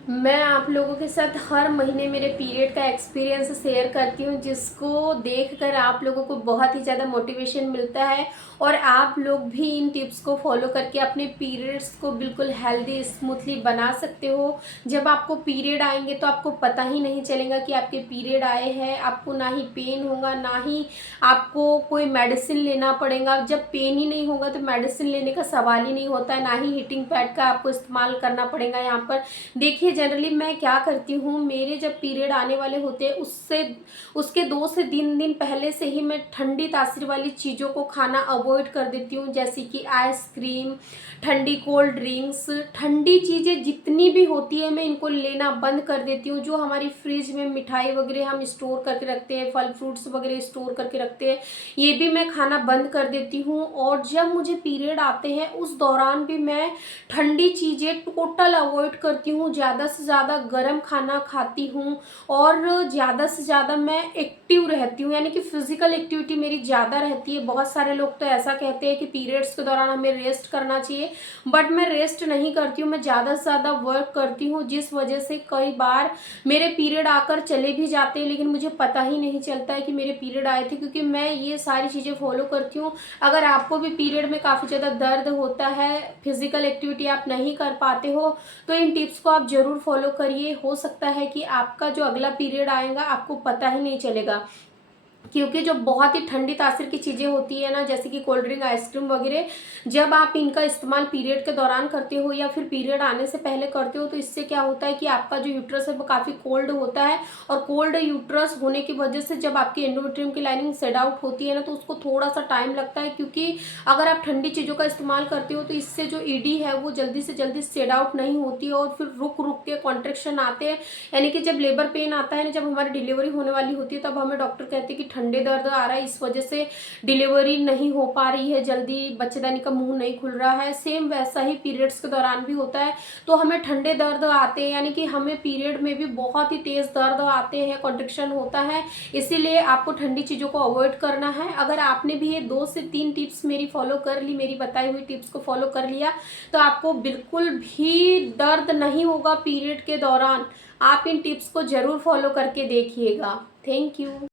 मैं आप लोगों के साथ हर महीने मेरे पीरियड का एक्सपीरियंस शेयर करती हूँ, जिसको देखकर आप लोगों को बहुत ही ज़्यादा मोटिवेशन मिलता है और आप लोग भी इन टिप्स को फॉलो करके अपने पीरियड्स को बिल्कुल हेल्दी स्मूथली बना सकते हो। जब आपको पीरियड आएंगे तो आपको पता ही नहीं चलेगा कि आपके पीरियड आए हैं। आपको ना ही पेन होगा, ना ही आपको कोई मेडिसिन लेना पड़ेगा। जब पेन ही नहीं होगा तो मेडिसिन लेने का सवाल ही नहीं होता है, ना ही हीटिंग पैड का आपको इस्तेमाल करना पड़ेगा। यहाँ पर देखिए, जनरली मैं क्या करती हूँ, मेरे जब पीरियड आने वाले होते हैं उसके 2 से 3 दिन पहले से ही मैं ठंडी तासीर वाली चीज़ों को खाना अवॉइड कर देती हूँ, जैसे कि आइसक्रीम, ठंडी कोल्ड ड्रिंक्स, ठंडी चीज़ें जितनी भी होती है मैं इनको लेना बंद कर देती हूँ। जो हमारी फ्रिज में मिठाई वगैरह हम स्टोर करके रखते हैं, फल फ्रूट्स वगैरह स्टोर करके रखते हैं, ये भी मैं खाना बंद कर देती हूँ। और जब मुझे पीरियड आते हैं उस दौरान भी मैं ठंडी चीज़ें टोटल अवॉइड करती हूँ। ज़्यादा से ज़्यादा गर्म खाना खाती हूँ और ज़्यादा से ज़्यादा मैं एक्टिव रहती हूँ, यानी कि फिजिकल एक्टिविटी मेरी ज़्यादा रहती है। बहुत सारे लोग तो ऐसा कहते हैं कि पीरियड्स के दौरान हमें रेस्ट करना चाहिए, बट मैं रेस्ट नहीं करती हूँ, मैं ज़्यादा से ज़्यादा वर्क करती हूँ, जिस वजह से कई बार मेरे पीरियड आकर चले भी जाते हैं लेकिन मुझे पता ही नहीं चलता है कि मेरे पीरियड आए थे, क्योंकि मैं ये सारी चीज़ें फॉलो करती हूँ। अगर आपको भी पीरियड में काफ़ी ज़्यादा दर्द होता है, फिजिकल एक्टिविटी आप नहीं कर पाते हो, तो इन टिप्स को आप ज़रूर फॉलो करिए। हो सकता है कि आपका जो अगला पीरियड आएगा आपको पता ही नहीं चलेगा, क्योंकि जो बहुत ही ठंडी तासीर की चीज़ें होती है ना, जैसे कि कोल्ड ड्रिंक, आइसक्रीम वगैरह, जब आप इनका इस्तेमाल पीरियड के दौरान करते हो या फिर पीरियड आने से पहले करते हो, तो इससे क्या होता है कि आपका जो यूट्रस है वो काफ़ी कोल्ड होता है। और कोल्ड यूट्रस होने की वजह से जब आपकी एंडोमेट्रियम की लाइनिंग सेड आउट होती है ना, तो उसको थोड़ा सा टाइम लगता है, क्योंकि अगर आप ठंडी चीज़ों का इस्तेमाल करते हो तो इससे जो ईडी है वो जल्दी से जल्दी सेड आउट नहीं होती है और फिर रुक रुक के कॉन्ट्रेक्शन आते हैं। यानी कि जब लेबर पेन आता है ना, जब हमारी डिलीवरी होने वाली होती है, तब हमें डॉक्टर कहते हैं कि ठंडे दर्द आ रहा है, इस वजह से डिलीवरी नहीं हो पा रही है, जल्दी बच्चेदानी का मुंह नहीं खुल रहा है। सेम वैसा ही पीरियड्स के दौरान भी होता है, तो हमें ठंडे दर्द आते हैं, यानी कि हमें पीरियड में भी बहुत ही तेज दर्द आते हैं, कॉन्ट्रेक्शन होता है। इसीलिए आपको ठंडी चीज़ों को अवॉइड करना है। अगर आपने भी ये 2 से 3 टिप्स मेरी फॉलो कर ली, मेरी बताई हुई टिप्स को फॉलो कर लिया, तो आपको बिल्कुल भी दर्द नहीं होगा पीरियड के दौरान। आप इन टिप्स को ज़रूर फॉलो करके देखिएगा। Thank you.